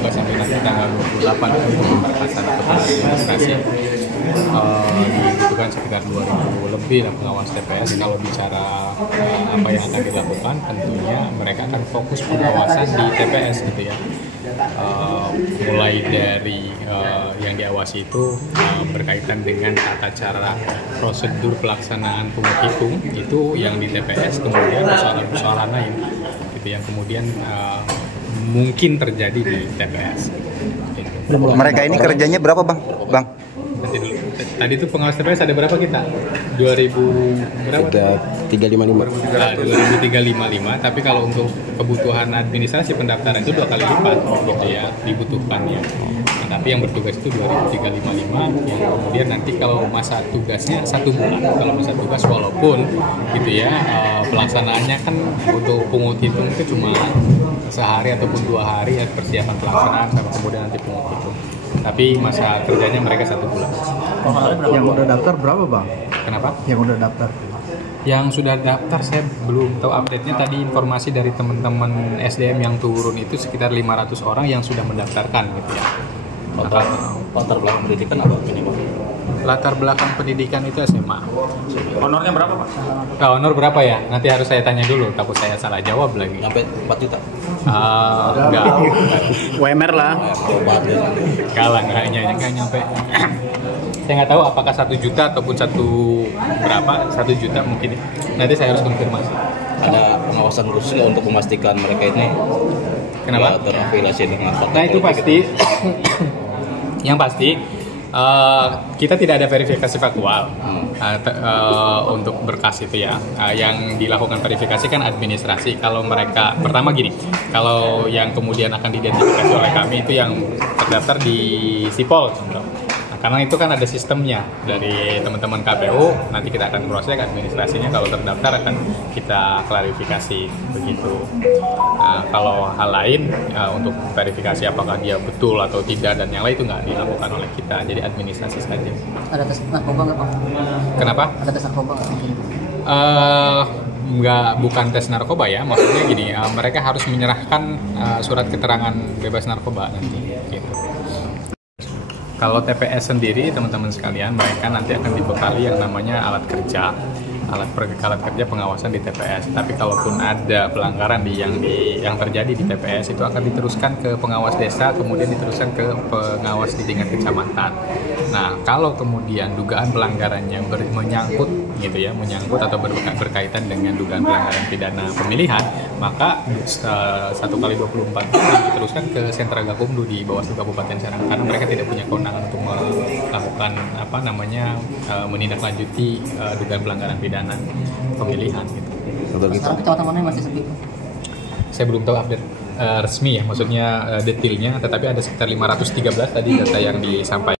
dibuka sampai nanti tanggal 28 untuk pemberkasan atau administrasi. Dibutuhkan sekitar 2.000 lebih lah pengawas TPS. Kalau bicara apa yang akan dilakukan, tentunya mereka akan fokus pengawasan di TPS gitu ya. Mulai dari yang diawasi itu berkaitan dengan tata cara prosedur pelaksanaan pungut hitung itu yang di TPS, kemudian persoalan-persoalan lain gitu yang kemudian mungkin terjadi di TPS. Gitu. Mereka ini kerjanya berapa bang? Tadi itu pengawas TPS ada berapa kita? 2000 berapa? 355. 2355, tapi kalau untuk kebutuhan administrasi pendaftaran itu 2 kali lipat gitu ya dibutuhkannya. Nah, tapi yang bertugas itu 2355 yang kemudian nanti kalau masa tugasnya 1 bulan. Kalau masa tugas walaupun gitu ya pelaksanaannya kan untuk pungut hitung itu cuma sehari ataupun 2 hari ya persiapan pelaksanaan sama kemudian nanti pungut hitung. Tapi masa kerjanya mereka 1 bulan. Yang udah daftar berapa bang? Kenapa? Yang udah daftar? Yang sudah daftar saya belum tahu update-nya. Tadi informasi dari teman-teman SDM yang turun itu sekitar 500 orang yang sudah mendaftarkan gitu ya. Latar belakang pendidikan apa ini Pak? Latar belakang pendidikan itu SMA. Honornya berapa Pak? Nah, honor berapa ya? Nanti harus saya tanya dulu, takut saya salah jawab lagi. Sampai 4 juta? Enggak. WMR lah. Coba deh. Kalah, nggak nyampe. Saya nggak tahu apakah 1 juta ataupun berapa, 1 juta mungkin. Nanti saya harus konfirmasi. Ada pengawasan khusus nggak untuk memastikan mereka ini Kenapa? terafiliasi dengan partai Nah itu politik? pasti. Yang pasti kita tidak ada verifikasi faktual untuk berkas itu ya. Yang dilakukan verifikasi kan administrasi. Kalau mereka pertama gini, kalau yang kemudian akan diidentifikasi oleh kami itu yang terdaftar di Sipol contoh. Karena itu kan ada sistemnya dari teman-teman KPU, nanti kita akan proses administrasinya, kalau terdaftar akan kita klarifikasi begitu. Nah, kalau hal lain untuk verifikasi apakah dia betul atau tidak dan yang lain itu nggak dilakukan oleh kita, jadi administrasi saja. Ada tes narkoba nggak Pak? Kenapa? Ada tes narkoba nggak? Bukan tes narkoba ya, maksudnya gini, mereka harus menyerahkan surat keterangan bebas narkoba nanti gitu. Kalau TPS sendiri, teman-teman sekalian, mereka nanti akan dibekali yang namanya alat kerja pengawasan di TPS. Tapi kalaupun ada pelanggaran yang terjadi di TPS itu akan diteruskan ke pengawas desa, kemudian diteruskan ke pengawas di tingkat kecamatan. Nah, kalau kemudian dugaan pelanggarannya menyangkut atau berkaitan dengan dugaan pelanggaran pidana pemilihan, maka 1x24 diteruskan ke sentra Gakumdu di Bawaslu Kabupaten Serang, karena mereka tidak punya kewenangan untuk melakukan menindaklanjuti dugaan pelanggaran pidana pemilihan gitu. Sekarang kecamatan mana yang masih sepi? Saya belum tahu update resmi ya, maksudnya detailnya, tetapi ada sekitar 513 tadi data yang disampaikan.